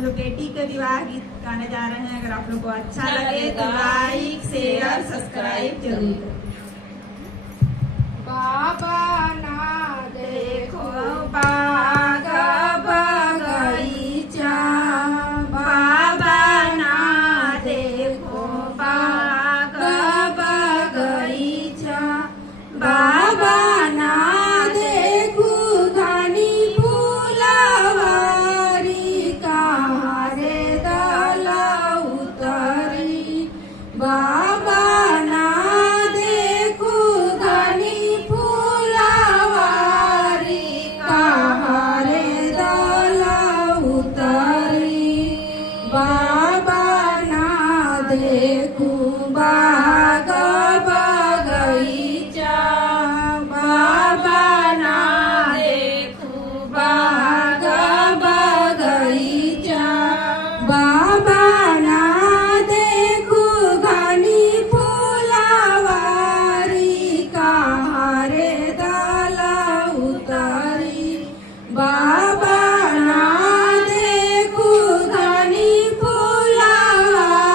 हम लोग बेटी के विवाह गीत गाने जा रहे हैं। अगर आप लोग को अच्छा लगे तो लाइक शेयर सब्सक्राइब जरूर करें। बाबा ना देखो बाग बगीचा, बाबा ना देखो बाग बगीचा, बाबा ना देखो घनी फूलवारी, कहाँ रे दल उतरी, बाबा ना देखो घनी फूलवारी, कहाँ रे दल उतरी, बाबा ना देखो बाग बगीचा, बाबा ना देखो बाग बगीचा, बाबा ना देखो घनी फूलवारी, कहाँ रे दल उतरी, बाबा ना देखो घनी फूलवारी,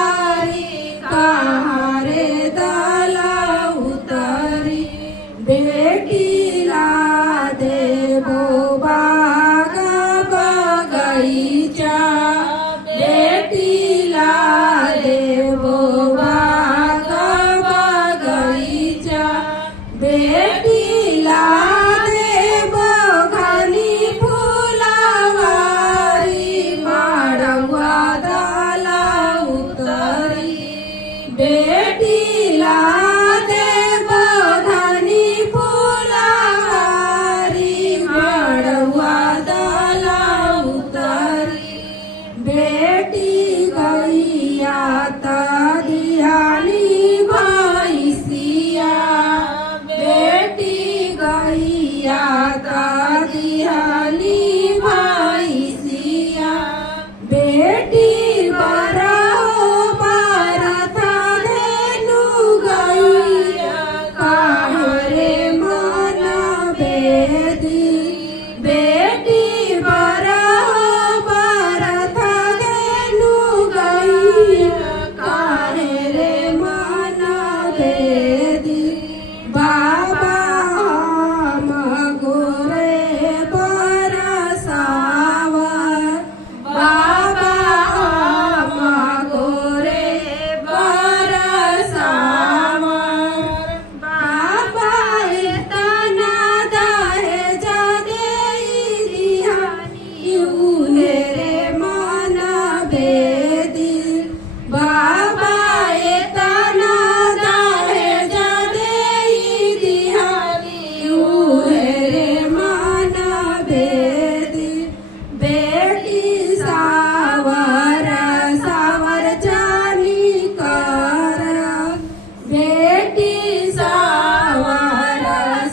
कहाँ रे दल उतरी, बेटी ला देबो बाग बगीचा, बेटी ला देबो बाग बगीचा, बेटी ला देबो घनी फूलवारी, माड़वा दल उतरी, बेटी ला देबो घनी फूलवारी, माड़वा दल उतरी, बेटी गैया त दिहानी भैंसिया, बेटी गैया त दिहानी भैंसिया, बेटी बरहो बरथ धेनु गैया, काहे रे मन बेदी, बेटी बरहो बरथ धेनु गैया, काहे रे मन बेदी, बाबा हम गोरे बरसावर, बाबा हम गोरे बरसावर, बाबा एतना दहेज देई दिहानी, उहे रे मन बेदी, बाबा एतना दहेज देई दिहानी, उहे रे मन बेदी, बेटी सावर सावर जानी कर, बेटी सावर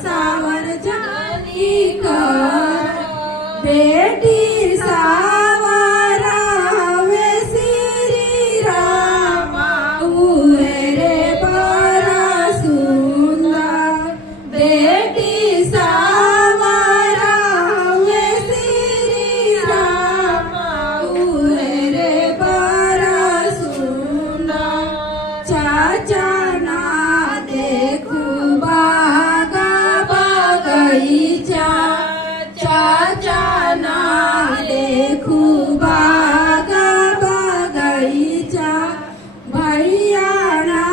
सावर जानी कर, बेटी सावर हवे श्री राम, उहे रे बर सुंदर, बेटी सावर हवे श्री राम, उहे रे बर सुंदर, चाचा ना देखो बाग बगीचा, चाचा ना देखो बाग बगीचा, भैया ना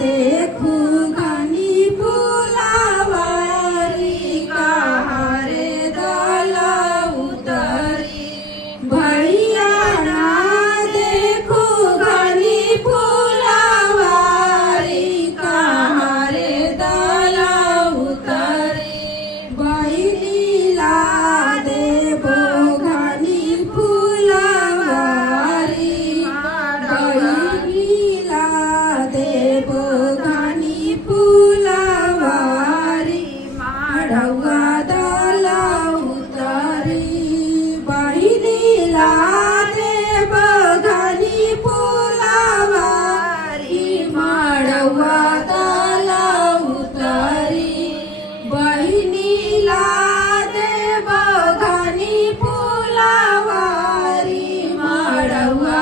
देखो घनी फूलवारी, कहाँ रे दल उतरी, भैया ना देखो घनी फूलवारी, कहाँ रे दल उतरी, बहिनी ला देबो घनी फूलवारी, बहिनी ला देबो घनी फूलवारी, माड़वा दल उतरी, बहिनी ला देबो घनी फूलवारी, माड़वा दल उतरी, बहिनी ला देबो घनी फूलवारी, हुआ